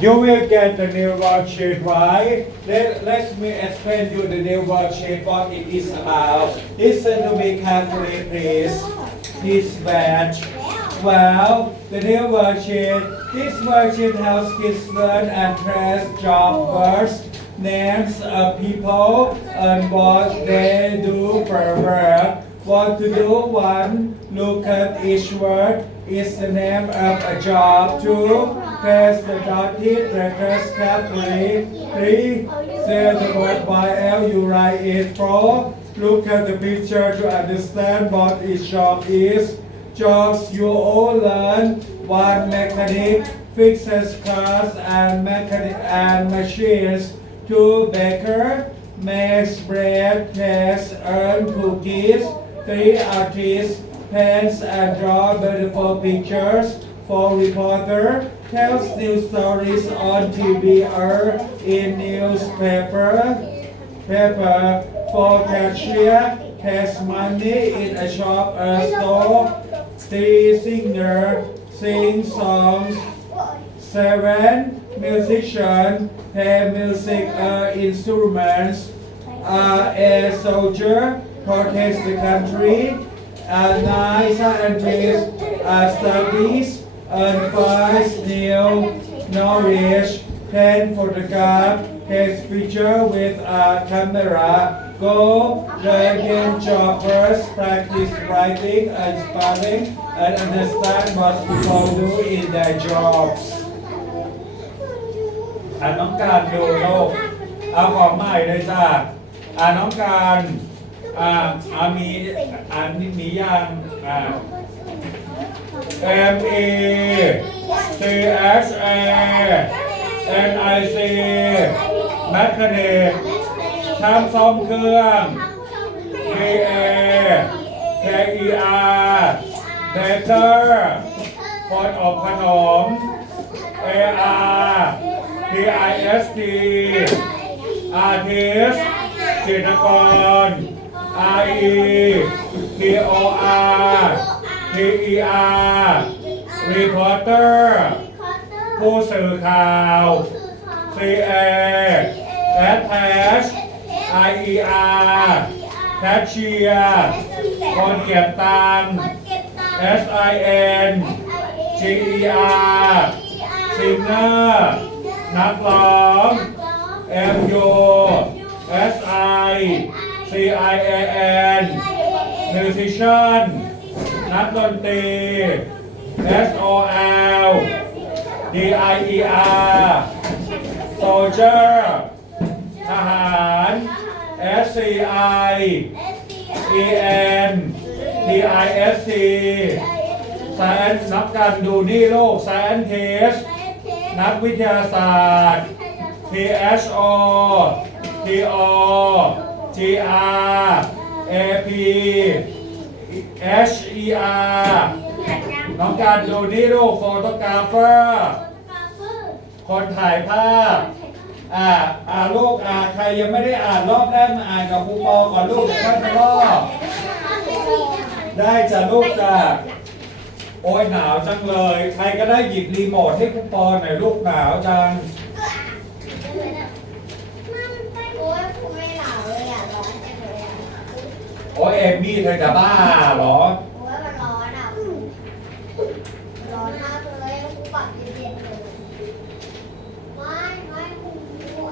You will get the new worksheet, right? Let, let me explain you the new worksheet, what it is about. Listen to me carefully, please. This batch. Well, the new worksheet. This worksheet helps kids learn and trace job words, names of people, and what they do for work. What to do? One, look at each word. Is the name of a job. Two, press the dotted letters carefully. Three, say the word while you write it. Four, look at the picture to understand what each job is. Jobs you all learn. One mechanic fixes cars and mechanic and machines. Two baker makes bread, takes earn cookies. Three artists paints and draw beautiful pictures. for reporter tells news stories on TV or in newspaper. Paper for cashier has money in a shop or store. Three singer sing songs. Seven musician play music or instruments. Uh, a soldier protects the country Uh, nine scientists uh, studies and finds new knowledge. Ten photograph takes picture with a camera. Go dragon jobbers practice writing and spelling and understand what people do in their jobs. อ่าน้องการดูโลกเอาของใหม่เลยจ้าอ่าน้องการ อ่าอามีอ่านมียังอ่า M E C S A N I C แมคคานิกช่างซ่อมเครื่อง K A K E R Baker คนอบขนม A R T I S T Artist จิตรกร R E T O R T E R Reporter ผู้สื่อข่าว C A Attach I E R Cashier คนเก็บตัง S I N G E R Singer นักร้อง M U Musician นักดนตรี S O L D I E R Soldier ทหาร S C I E N T I S T แซนนักการดูนี่โลกแซนเทส นักวิทยาศาสตร์ T H O T O G R A P H E R น้องการดูนี่ลูกโฟโตกราฟเฟอร์คนถ่ายภาพ อ่า อ่าลูกอ่าใครยังไม่ได้อ่านรอบแรกมาอ่านกับครูปอก่อนลูกเดี๋ยวค่อยไปรอบได้จ้ะลูกจ้ะโอ้ยหนาวจังเลย ใครก็ได้หยิบรีโมทให้ครูปอหน่อยลูกหนาวจัง โอ้ยคุณไม่หนาวเลยอะร้อนจังเลยอะ โอ้ยเอมมี่เธอจะบ้าเหรอ โอ้ยมันร้อนอะร้อนมากเลยครูปรับเย็นๆเลยไม่ไม่ครู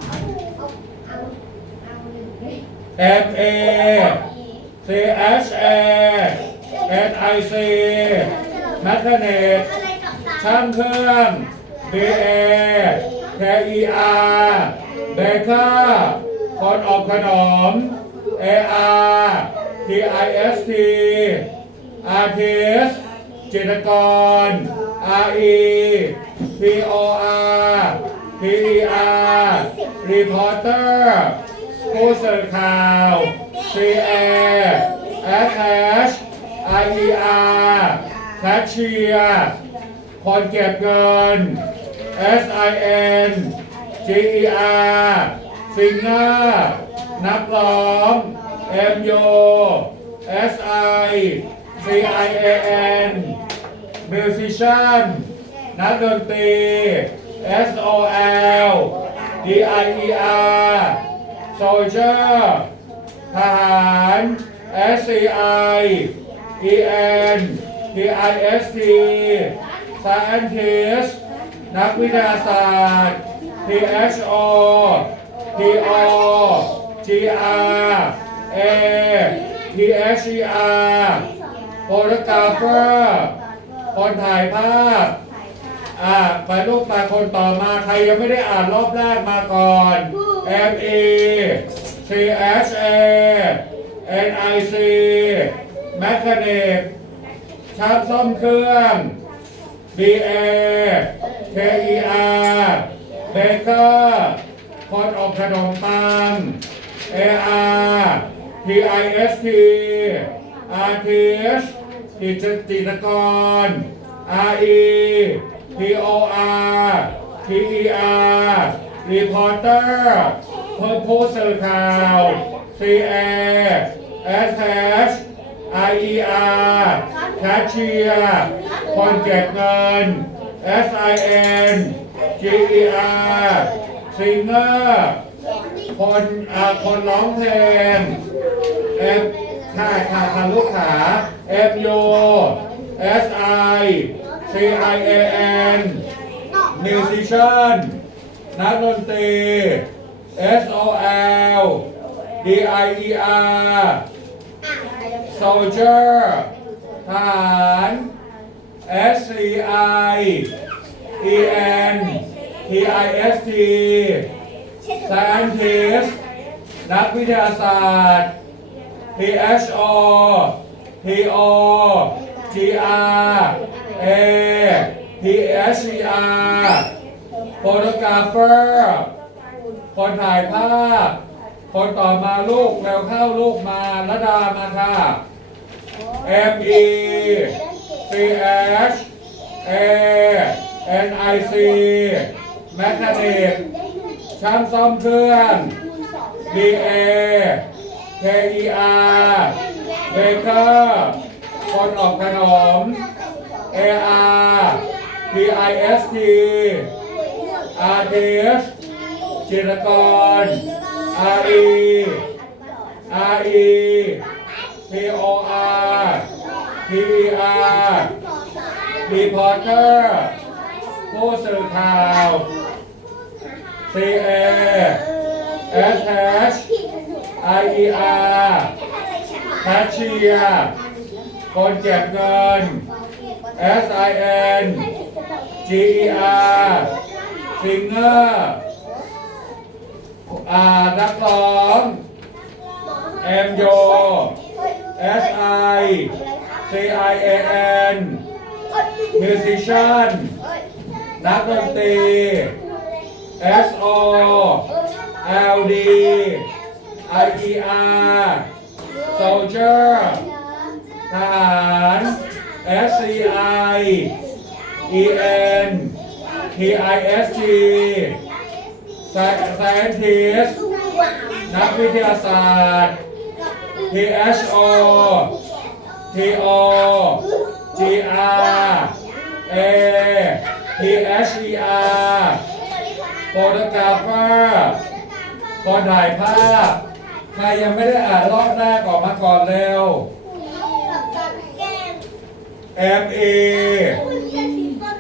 เอาเอาเอาเอาหนึ่งเลย M A C H A N I C แมคคาเนตอะไรกับตาช่างเครื่อง B A K E R เบเกอร์คนอบขนม A R T I S T Artist จิตรกร R E P O R P E R Reporter ผู้สื่อข่าว C A S H I E R Cashier คนเก็บเงิน S I N G E R Singer นักร้อง M U S I C I A N Musician นักดนตรี S O D I E R soldier ทหาร S C I E N T I S T scientist นักวิทยาศาสตร์ T H O T O G R A T H E R photographer คนถ่ายภาพ อ่าไปลูกมาคนต่อมาใครยังไม่ได้อ่านรอบแรกมาก่อน M E C H A N I C mechanic ช่างซ่อมเครื่อง B A K E R baker คนอบขนมปัง A R T I S T artist จิตจิตกร R E P O R T E R reporter คนผู้สื่อข่าว C A S H I E R cashier คนเก็บเงิน S I N G E R singer คนอ่าคนร้องเพลงา M U S I C I A N musician นักดนตรี S O L D I E R soldier ทหาร S C I E N T I S T scientist นักวิทยาศาสตร์ T H O T O G R A T H E R photographer คนถ่ายภาพ คนต่อมาลูกแล้วเข้าลูกมาระดามาค่ะ M E C H A N I C mechanic ช่างซ่อมเครื่อง B A K E R baker คนออกขนม A R T I S T artist จิตรกร R E R E P O R T E R reporter ผู้สื่อข่าว C A S H I E R cashier คนเก็บเงิน S I N G E R singer อานักร้อง M O S I C I A N musician นักดนตรี S O L D I E R soldier ทหาร S C I E N T I S T scientist นักวิทยาศาสตร์ T H O T O G R A T H E R photographer คนถ่ายภาพ ใครยังไม่ได้อ่านรอบแรกออกมาก่อนเร็ว M E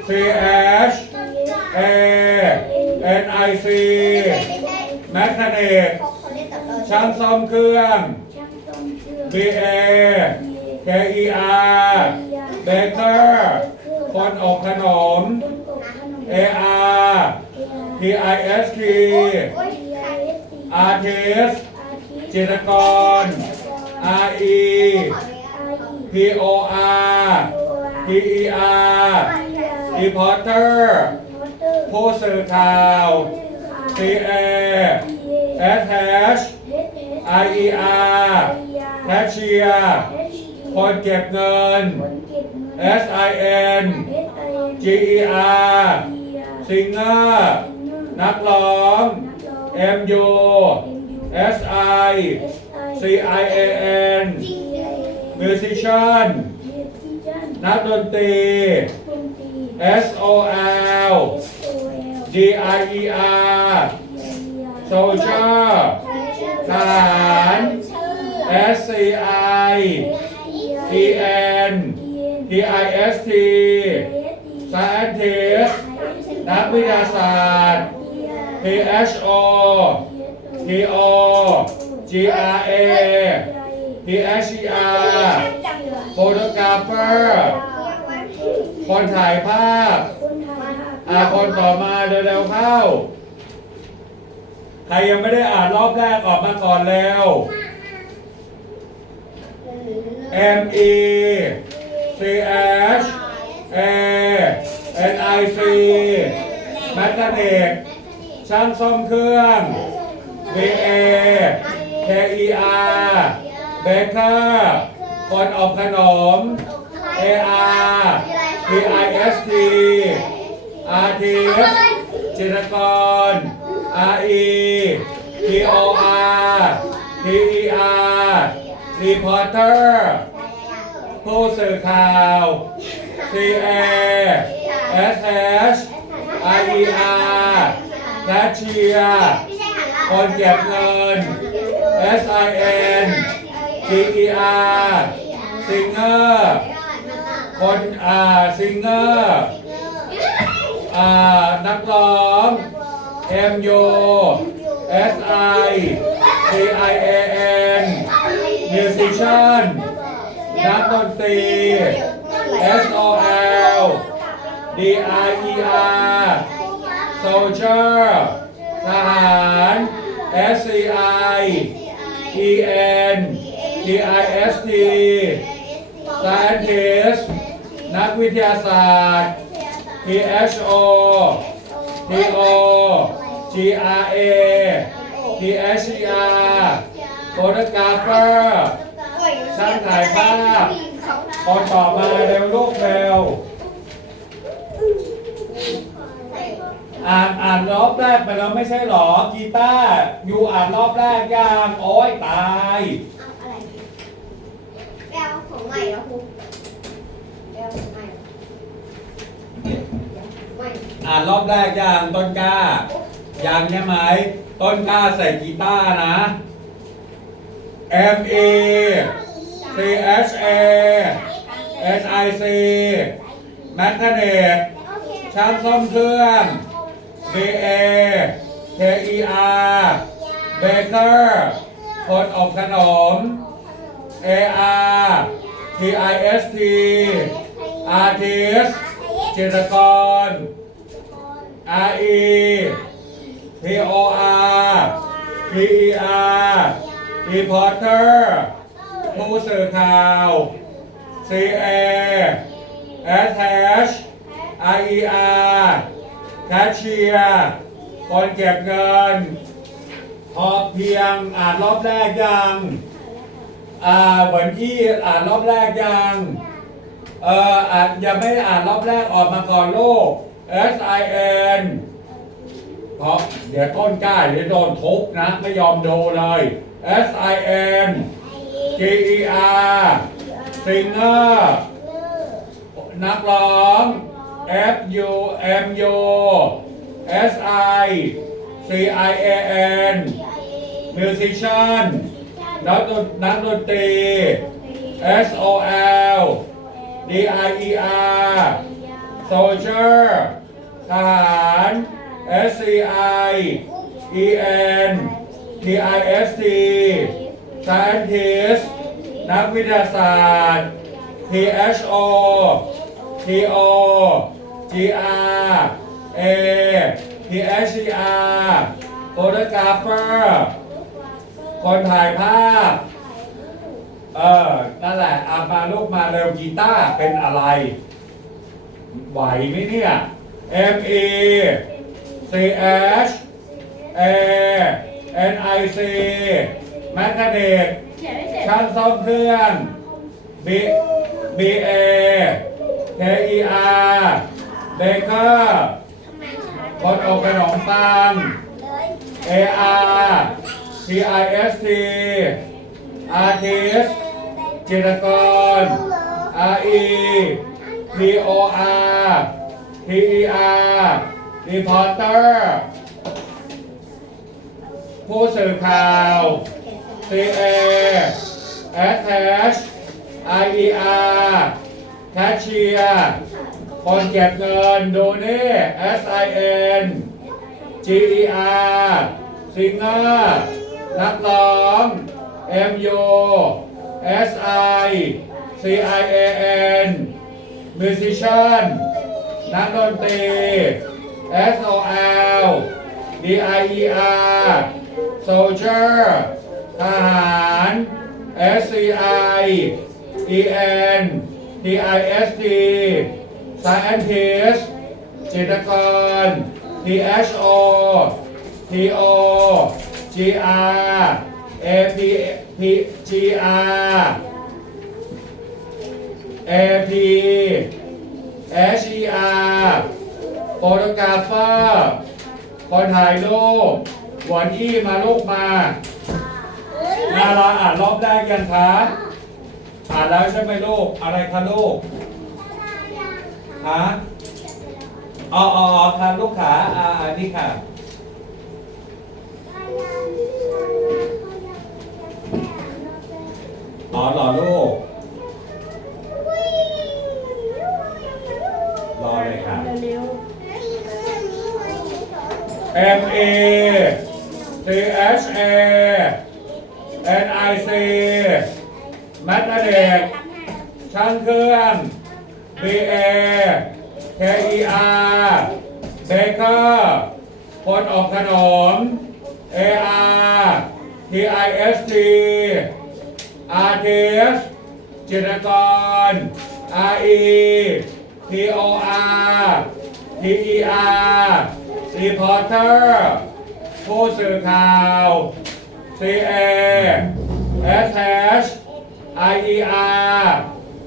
C H A N I C mechanic ช่างซ่อมเครื่อง B A K E R baker คนอบขนม A R T I S T artist จิรกร R E P O R T E R reporter ผู้สื่อข่าว C A S H I E R cashier คนเก็บเงิน S I N G E R singer นักร้อง M U S I C I A N musician นักดนตรี S O L D I E R soldier ทหาร S C I E N T I S T scientist นักวิทยาศาสตร์ P H O T O G R A P H E R photographer คนถ่ายภาพ อ่าคนต่อมาเร็วๆเข้า ใครยังไม่ได้อ่านรอบแรกออกมาก่อนแล้ว M E C H A N I C แมคคานิกช่างซ่อมเครื่อง B A K E R เบเกอร์คนอบขนม A R T I S T อาทิตย์จิตรกร R E P O R P E R reporter ผู้สื่อข่าว CA SH RER A S H I E R cashier คนเก็บเงิน S I N G E R singer คนอ่า singer อ่านักร้อง M U S I C I A N musician นักดนตรี S O L D I E R soldier ทหาร S C I E N T I S T scientist นักวิทยาศาสตร์ P H O T O G R A P H E R photographer ช่างถ่ายภาพคนต่อมาเร็วลูกเร็ว อ่านอ่านรอบแรกไปแล้วไม่ใช่หรอกีตาร์อยู่อ่านรอบแรกยังโอ้ยตายเอาอะไรแปลของใหม่แล้วครูแปลของใหม่ใหม่อ่านรอบแรกยังต้นกล้ายังใช่ไหมต้นกล้าใส่กีตาร์นะ M E C H A S I C แมคคาเนกช่างซ่อมเครื่อง B A K E R เบเกอร์คนอบขนม A R T I S T artist จิตรกร R E P O R P E R reporter ผู้สื่อข่าว C A S H I E R cashier คนเก็บเงิน พอเพียงอ่านรอบแรกยังอ่าเหมือนที่อ่านรอบแรกยังเอ่ออ่านยังไม่อ่านรอบแรกออกมาก่อนลูก S I N เพราะเดี๋ยวต้นกล้าเดี๋ยวโดนทุบนะ ไม่ยอมดูเลย S I N G E R singer นักร้อง F U M U S I C I A N musician นักดนนักดนตรี S O L D I E R soldier ทหาร S C I E N T I S T scientist นักวิทยาศาสตร์ T H O T O G R A P H E R photographer คนถ่ายภาพ เออ นั่นแหละอามาลูกมาเร็วกีตาร์เป็นอะไร ไหวไหมเนี่ย M E C H A N I C แมคคานิกเขียนไม่เสร็จช่างซ่อมเครื่อง B B A K E R เบเกอร์คนอบขนมปัง A R T I S T artist จิตรกร R E P O R T E R reporter ผู้สื่อข่าว C A S H I E R แคนเก็บเงินดูนี่ S I N G E R ซิงเกอร์นักร้อง M U S I C I A N musician นักดนตรี S O L D I E R soldier ทหาร S C I E N T I S T scientist จิตรกร T H O T O G R A P P G R A P H E R โฟโตกราฟเฟอร์คนถ่ายรูปหวนอี้มาลูกมานาราอ่านรอบแรกยังคะอ่านแล้วใช่ไหมลูก อะไรคะลูก ฮะอ๋ออ๋ออ๋อค่ะลูกขาอ่าอ่านี่ค่ะ อ๋อเหรอลูกรอเลยค่ะ เร็ว M A C H A N I C แมทเด็กช่างเครื่อง B A K E R เบเกอร์คนอบขนม A R T I S T R T S จิตรกร R E T O R T E R reporter ผู้สื่อข่าว C A S H I E R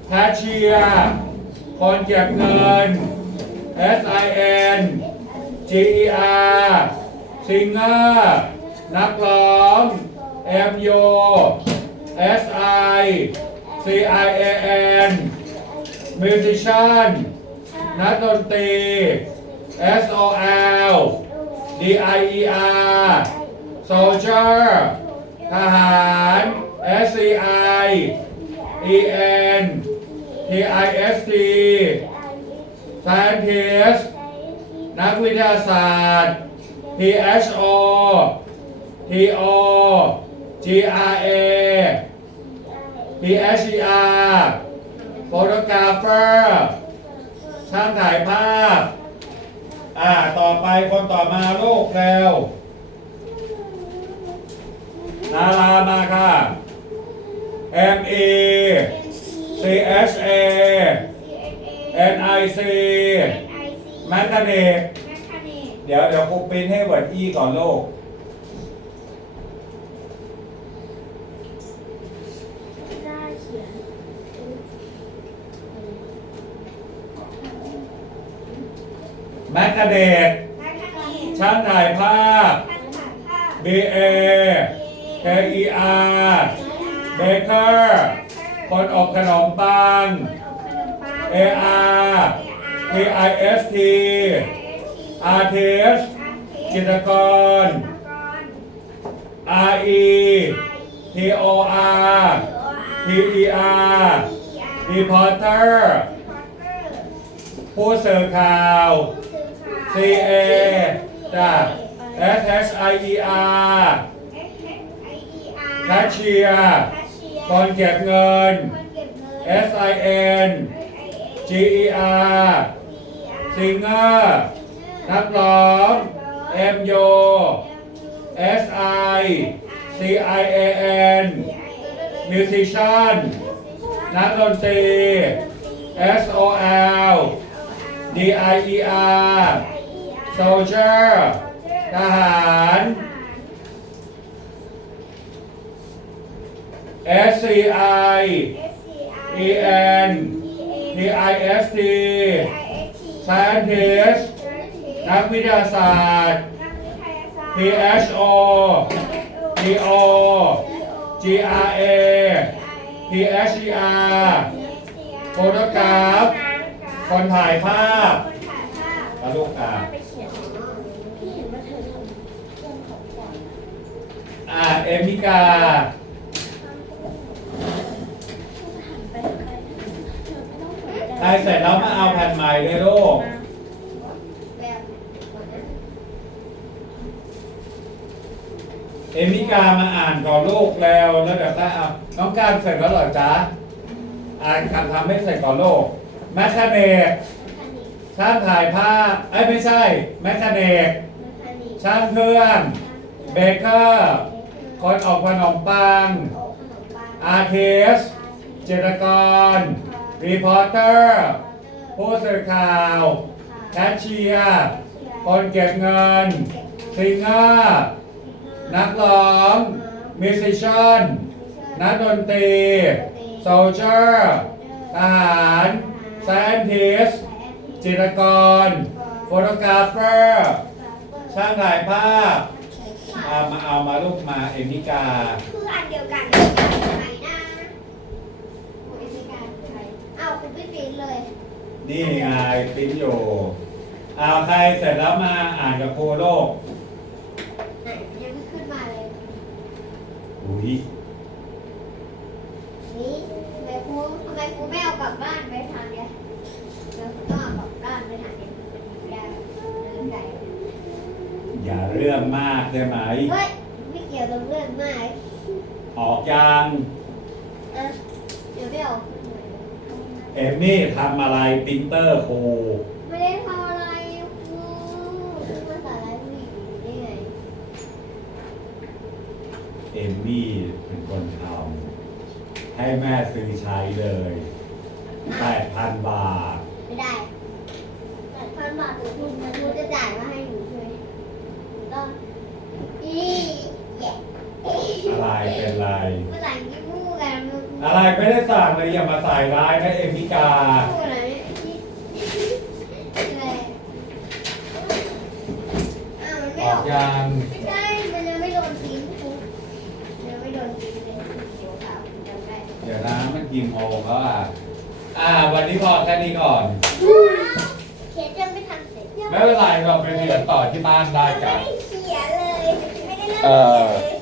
cashier ค คนเก็บเงิน S I N G E R singer นักร้อง M U S I C I A N musician นักดนตรี S O L D I E R soldier ทหาร S C I E N T I S T scientist นักวิทยาศาสตร์ T H O T O G R A P H E R photographer ช่างถ่ายภาพ อ่า ต่อไปคนต่อมาลูกเร็วนารามาค่ะ M E C H A N I C แมคคานิกเดี๋ยวเดี๋ยวครูปริ้นให้เวิร์ดอีก่อนลูกได้เขียนแมคคาเดกช่างถ่ายภาพ B A K E R เบเกอร์ คนอบขนมปัง A R T I S T A T S จิตรกร R E T O R T E R reporter ผู้สื่อข่าว C A จ้ะ S H I E R แคชเชียร์คนเก็บเงิน S I N G E R ซิงเกอร์นักร้อง M U S I C I A N musician นักดนตรี S O L D I E R soldier ทหาร S C I E N T I S T scientist นักวิทยาศาสตร์ T H O T O G R A T H E R โฟโตกราฟคนถ่ายภาพมาลูกอะ อ่าเธอทำเครื่องของก่อนเอมิกา หันไปไกลๆเธอไม่ต้องสน ใจใครเสร็จแล้วมาเอาแผ่นใหม่เลยลูกแบบก่อนนะเอมิกามาอ่านก่อนลูกแล้วแล้วเดี๋ยวได้เอาน้องการเสร็จแล้วเหรอจ๊ะอ่านคำทำไม่เสร็จก่อนลูกแมคคาเนกแมคานิกช่างถ่ายภาพเอ้ยไม่ใช่แมคคาเนกแมคานิกช่างเครื่อง เบเกอร์คนออกขนมปังโอ้ขนมปังอาร์ติสเจตรกร รีพอร์เตอร์ผู้สื่อข่าวแคชเชียร์คนเก็บเงินซิงเกอร์นักร้องมิวสิชันนักดนตรีโซเจอร์ทหารไซเอนติสจิตรกรโฟโตกราฟเฟอร์ช่างถ่ายภาพเอามาเอามาลูกมาเอมิกา คืออันเดียวกันทำไมนะโอ้ยไม่การใคร เอ้าคุณไม่ปิดเลยนี่ไงปริ้นอยู่เอาใครเสร็จแล้วมาอ่านกับครูโลก ไหนยังไม่ขึ้นมาเลย อุ้ยนี่ทำไมครูทำไมครูไม่เอากลับบ้านไปทางเนี้ยเราต้องเอากลับบ้านไปทางเนี้ยได้เรื่องใดอย่าเรื่องมากได้ไหม เฮ้ยไม่เกี่ยวกับเรื่องมากออกยังอะเดี๋ยวไม่เอา เอมมี่ทำอะไรปรินเตอร์ครูไม่ได้ทำอะไรครูคือภาษาอะไรผู้หญิงได้ไงเอมมี่เป็นคนทำให้แม่ซื้อใช้เลยแปดพันบาท ไม่ได้แต่พันบาทหนูคุณนะครูจะจ่ายมาให้หนูใช่ไหมหนูต้องอีแย่ อะไรเป็นไร ภาษาอังกฤษพูดกันมัน อะไรไม่ได้สั่งเลยอย่ามาใส่ร้ายนะเอมิกา พูดอะไรอะไรอ้าวมันอไม่ออกอกยังไม่ใช่มันยังไม่โดนทิ้งครูยังไม่โดนทิ้งเลยเดี๋ยวครับจำได้เดี๋ยวนะมันกี่โมงแล้วอะอ่า วันนี้พอแค่นี้ก่อน เขียนยังไม่ทันเสร็จไม่เป็นไรเราไปเรียนต่อที่บ้านได้ไม่กันได้เขียนเลยไม่ได้เริ่มเอเขียอนเลย